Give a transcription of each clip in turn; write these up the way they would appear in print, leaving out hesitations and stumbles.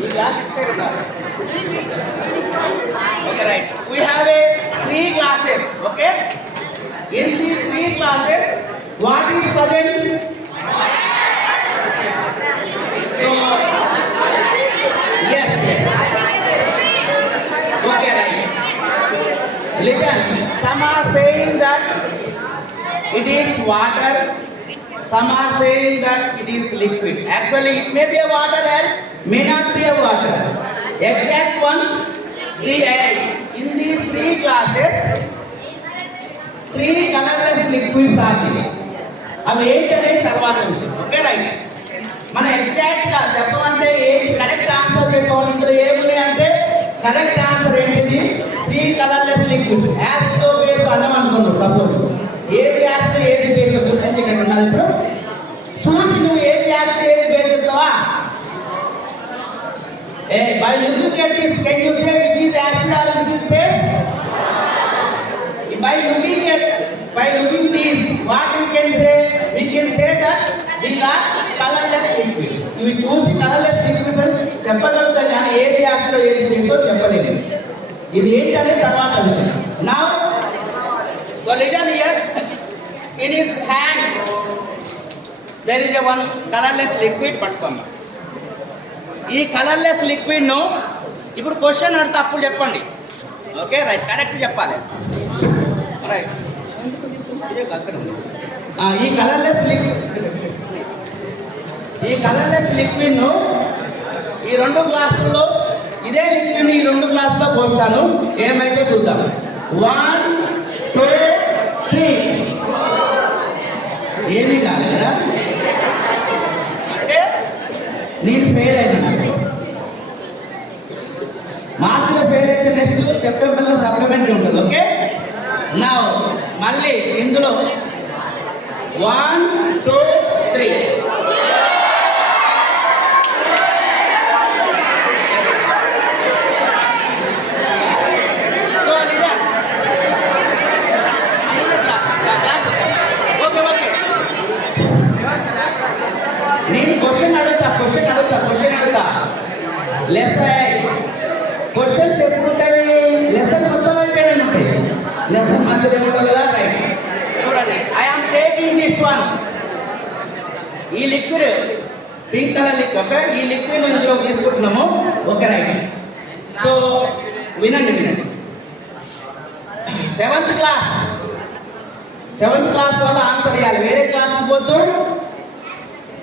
You class okay, right. We have three classes. Okay. In these three classes, what is present? So, yes. Okay, right. Listen. Some are saying that it is water. Some are saying that it is liquid. Actually, it may be a water and may not be a water. Exact one, in these three classes, three colorless liquids are there. అవి ఏంటనే తర్వాత okay right. మన ఎగ్జాక్ట్గా చెప్పమంటే ఏది correct answer చెప్పాలి. ఇందులో ఏమున్నాయి అంటే కరెక్ట్ ఆన్సర్ ఏంటిది? Three colourless liquids. యాసిడ్తో బేస్ అన్నం అనుకున్నాం. సపోజ్ ఏది యాసిడ్ ఏది బేస్ గుర్తించి ఇక్కడ ఉన్నది. ఇప్పుడు చూసి నువ్వు ఏది యాసిడ్ ఏది బేస్ చెప్తావా? By looking at this, can you say which is acid or which is base? By looking these, what we can say? We can say that these are colorless liquids. ఇవి చూసి కలర్లెస్ లిక్విడ్స్ అని చెప్పగలుగుతాం కానీ ఏది యాసిడ్ ఏది బేసో చెప్పలేము. ఇది ఏంటనే తర్వాత now so listen here, in his hand there is a one colorless liquid. పట్టుకోండి ఈ కలర్లెస్ లిక్విడ్ను. ఇప్పుడు క్వశ్చన్ అడితే అప్పుడు చెప్పండి. ఓకే రైట్, కరెక్ట్ చెప్పాలి. రైట్, ఈ కలర్లెస్ లిక్విడ్ను ఈ రెండు గ్లాసుల్లో ఇదే లిక్విడ్ని ఈ రెండు గ్లాసుల్లో పోస్తాను. ఏమైతే చూద్దాం. 1 2 3. ఏమీ కాలేదా? అంటే నేను ఫెయిల్ అయినా. మార్చిలో ఫెయిల్ అయితే నెక్స్ట్ సెప్టెంబర్లో సప్లిమెంటరీ ఉంటుంది. ఓకే నా మళ్ళీ ఇందులో 1 2 3. నేను క్వశ్చన్ అడుగుతా. క్వశ్చన్స్ ఎప్పుడు ఉంటాయి? లెసన్ మొత్తం అయిపోయాడు ఉంటాయి. లెసన్ మధ్యలో ఏముండవు కదా. రైట్, చూడండి. I'm taking this one. ఈ liquid pink colour liquid. Okay, ఈ లిక్విడ్ ఇందులో తీసుకుంటున్నాము. Okay right. సో వినండి. సెవెంత్ క్లాస్ వల్ల ఆన్సర్ ఇవ్వాలి. వేరే క్లాస్కి పోతూ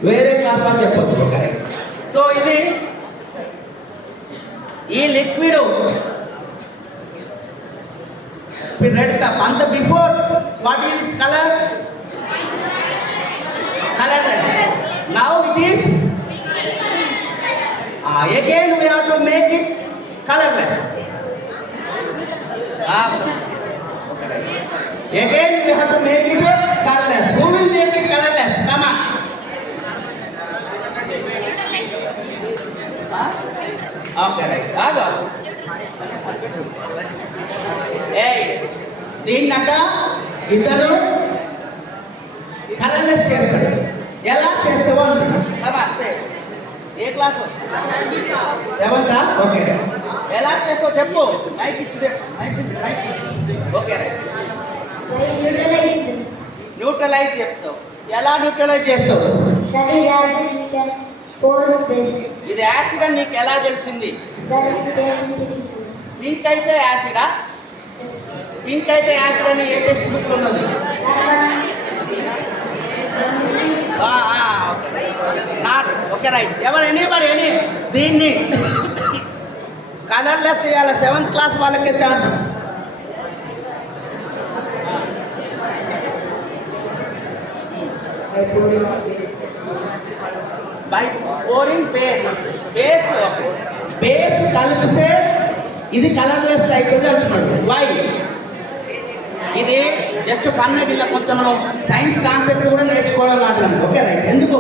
వేరే క్లాస్ వాళ్ళు చెప్పొద్దు. ఓకే, సో ఇది ఈ లిక్విడ్ రెడ్ కప్. అంత before what is colour? Colourless. Now it is again we have to make it colorless. Again we have to make it colorless. Who will make it colorless? Come on. Okay, right. Ago. దీన్నట ఇద్దరు కలర్లెస్ చేస్తాడు. ఎలా చేస్తావో అంటున్నాడు. ఏ class? 7th. Okay, ఎలా చేస్తావు చెప్పు. మైక్ ఇచ్చి ఓకే. న్యూట్రలైజ్ చెప్తావు. ఎలా న్యూట్రలైజ్ చేస్తావు? ఇది యాసిడ్ అని నీకు ఎలా తెలిసింది? పింక్ అయితే యాసిడా? పింక్ అయితే యాసిడ్ అని ఏ టెక్స్ట్ బుక్ ఉన్నది? నాట్. Okay right. ఎనీబడి దీన్ని కలర్లెస్ చేయాలి. 7th క్లాస్ వాళ్ళకే ఛాన్స్. బై pouring బేస్ కలిపితే ఇది కలర్లెస్ అవుతుంది అంటున్నాడు. వై? ఇది జస్ట్ ఫన్. ఇలా కొంచెం మనం సైన్స్ కాన్సెప్ట్ కూడా నేర్చుకోవడం అంటున్నాను. Okay right. ఎందుకు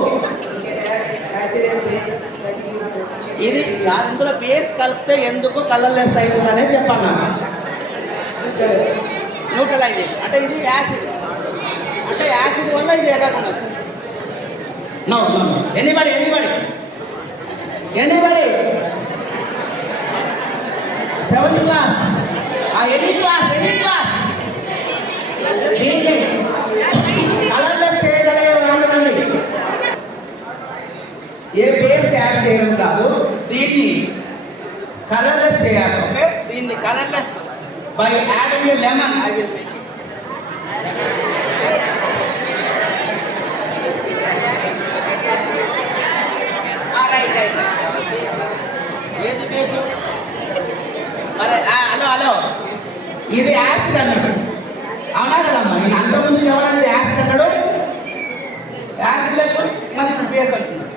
ఇది ఇందులో బేస్ కలిపితే ఎందుకు కలర్లెస్ అవుతుంది అనేది చెప్పాను. న్యూట్రలైజేషన్ అంటే ఇది యాసిడ్. అంటే యాసిడ్ వల్ల ఇది ఎర్రగున్నది. No anybody seventh class, any class దీన్ని కలర్లెస్ చేయగలిగే వాళ్ళండి. ఏ బేస్ యాడ్ చేయడం కాదు, దీన్ని కలర్లెస్ చేయాలి. ఓకే, దీన్ని colourless by adding A lemon. I will make ఏది బేసు మరి? హలో, ఇది యాసిడ్ అన్నాడు, అవునా కదమ్మా? నేను అంతకుముందు ఎవరన్నది యాసిడ్ అన్నాడు, యాసిడ్ లేకపోతే మరి ఇప్పుడు బేస్ అంటున్నాడు.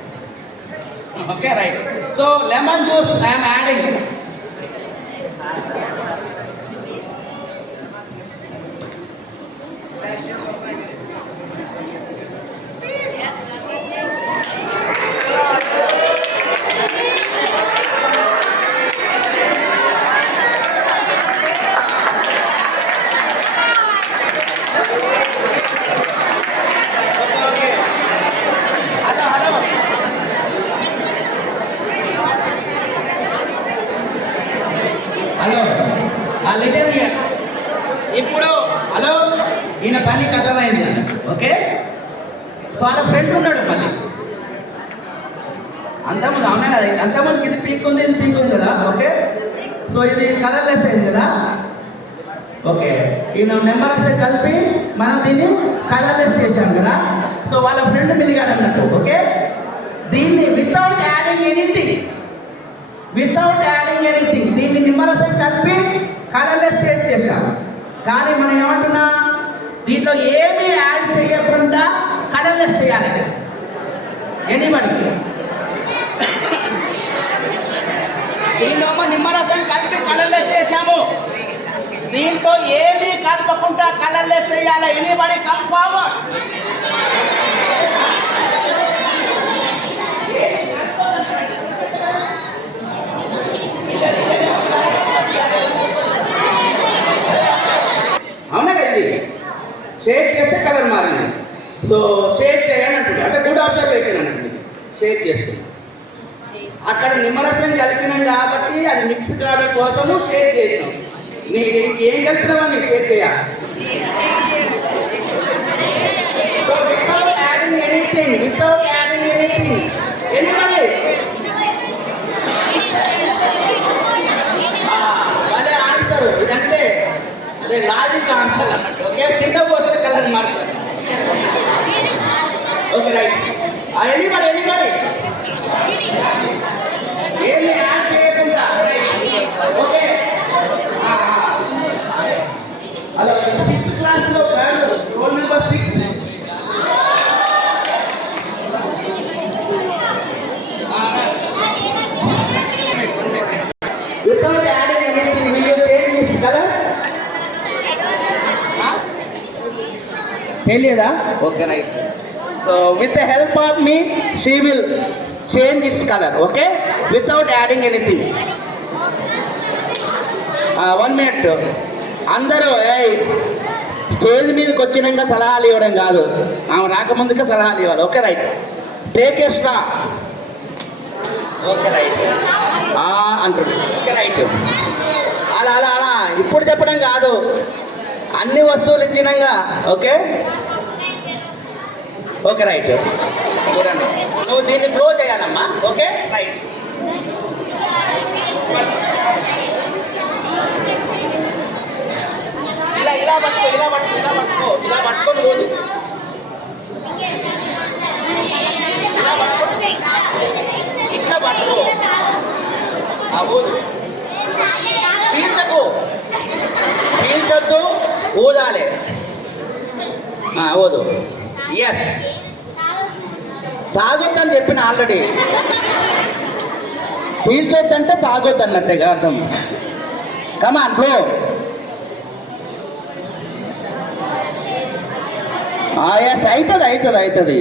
Okay right. So lemon juice I'm adding. ఇప్పుడు హలో, ఈయన పని కథమైంది. ఓకే, సో వాళ్ళ ఫ్రెండ్ ఉన్నాడు మళ్ళీ అంతకుముందు, అవునా కదా? అంతకుముందుకి ఇది పీక్ ఉంది, ఇది పీక్ ఉంది కదా. ఓకే, సో ఇది కలర్లెస్ అయింది కదా. ఓకే, ఈయన నెంబర్స్ కలిపి మనం దీన్ని కలర్లెస్ చేశాం కదా. సో వాళ్ళ ఫ్రెండ్ మిలిగాడు అన్నట్టు. ఓకే, దీన్ని వితౌట్ యాడింగ్ ఎనీథింగ్ దీన్ని నిమ్మరసం కలిపి కలర్లెస్ చేసాం. కానీ మనం ఏమంటున్నా, దీంట్లో ఏమీ యాడ్ చేయకుండా కలర్లెస్ చేయాలి. ఎనీబడి దీంట్లో నిమ్మరసం కలిపి కలర్లెస్ చేశాము, దీంట్లో ఏమీ కలపకుండా కలర్లెస్ చేయాలి. Anybody come forward. అవునా కదా? ఇది షేక్ చేస్తే కలర్ మారింది. సో షేక్ చేయాలని అంటుంది, అంటే గుడ్ అబ్జర్వేషన్ అంటుంది. షేక్ చేస్తుంది, అక్కడ నిమ్మరసం కలిపినాం కాబట్టి అది మిక్స్ కావడం కోసము షేక్ చేసినాం. నీకు ఏం కలిపినావని షేక్ చేయాలి. So without adding anything anybody అదే ఆన్సర్. ఇదంటే అదే లాజిక్ ఆన్సర్ అన్నట్టు. ఓకే, కింద పోతే కలర్ మారుతుంది. Okay right. ఎనీబడి ఏమి యాడ్ చేయకుండా. ఓకే, హలో, 6th క్లాస్లో roll number 6. Without adding anything, will you change its color? తెలియదా? Okay right. So with the help of me she will change its colour. Okay, without adding anything. 1 minute. అందరూ stage మీదకి వచ్చినాక సలహాలు ఇవ్వడం కాదు, ఆమె రాకముందుకే సలహాలు ఇవ్వాలి. Okay right. Take a straw. Okay right అంటుంది. Okay right. అలా అలా అలా ఇప్పుడు చెప్పడం కాదు, అన్ని వస్తువులు ఇచ్చినాక. Okay okay right. చూడండి, నువ్వు దీన్ని ఫ్లో చేయాలమ్మా. Okay right. ఇలా పట్టుకొని పోదు. ఇట్లా పట్టుకో, ఊదు. పీల్చొద్దు, ఊదాలి. ఊదు. ఎస్, తాగొద్దని చెప్పిన ఆల్రెడీ. పీల్చొద్దంటే తాగొద్దు అన్నట్టుగా అర్థం. Come on bro. ఎస్, అవుతుంది.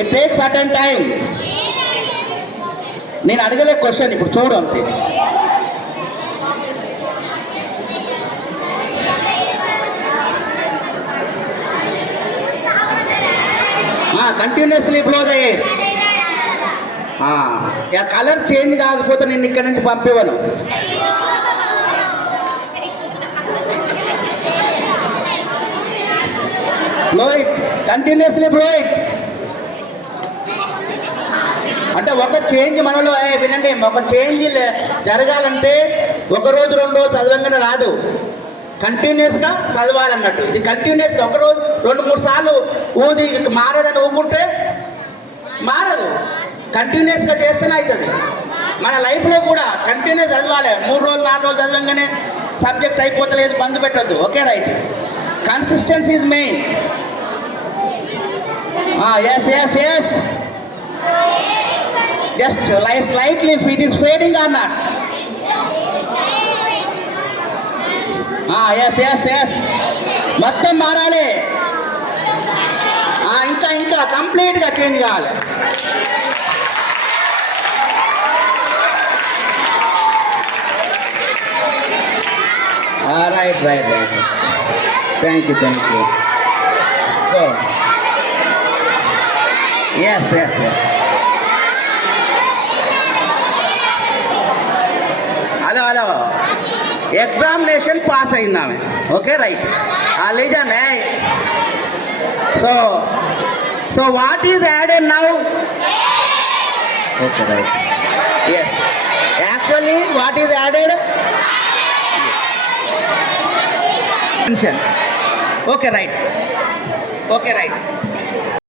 It take certain time. నేను అడగలే క్వశ్చన్, ఇప్పుడు చూడు అంతే. Continuously blow the air. Colour change కాకపోతే నేను ఇక్కడ నుంచి పంపివ్వను. Blow it continuously, blow it. అంటే ఒక చేంజ్ మనలో వినండి, ఒక చేంజ్ జరగాలంటే ఒక రోజు 2 రోజు చదవంగానే రాదు, కంటిన్యూస్గా చదవాలన్నట్టు. ఇది కంటిన్యూస్గా ఒక రోజు 2-3 సార్లు ఊది మారదని ఊపుకుంటే మారదు, కంటిన్యూస్గా చేస్తేనే అవుతుంది. మన లైఫ్లో కూడా కంటిన్యూస్ చదవాలి. 3 రోజులు 4 రోజులు చదవంగానే సబ్జెక్ట్ అయిపోతలేదు, బంద్ పెట్టద్దు. Okay, right. Consistency is main. Yes yes yes just like slightly if it is fading or not. Yes yes yes, మొత్తం మారాలి. ఇంకా కంప్లీట్గా చేంజ్ కావాలి. Right right right, thank you yes yes yes. Hello, examination pass అయింది ఆమె. Okay, right. Listen. So what is added now? Okay, right. Yes, actually what is added? Okay, right. Okay, right.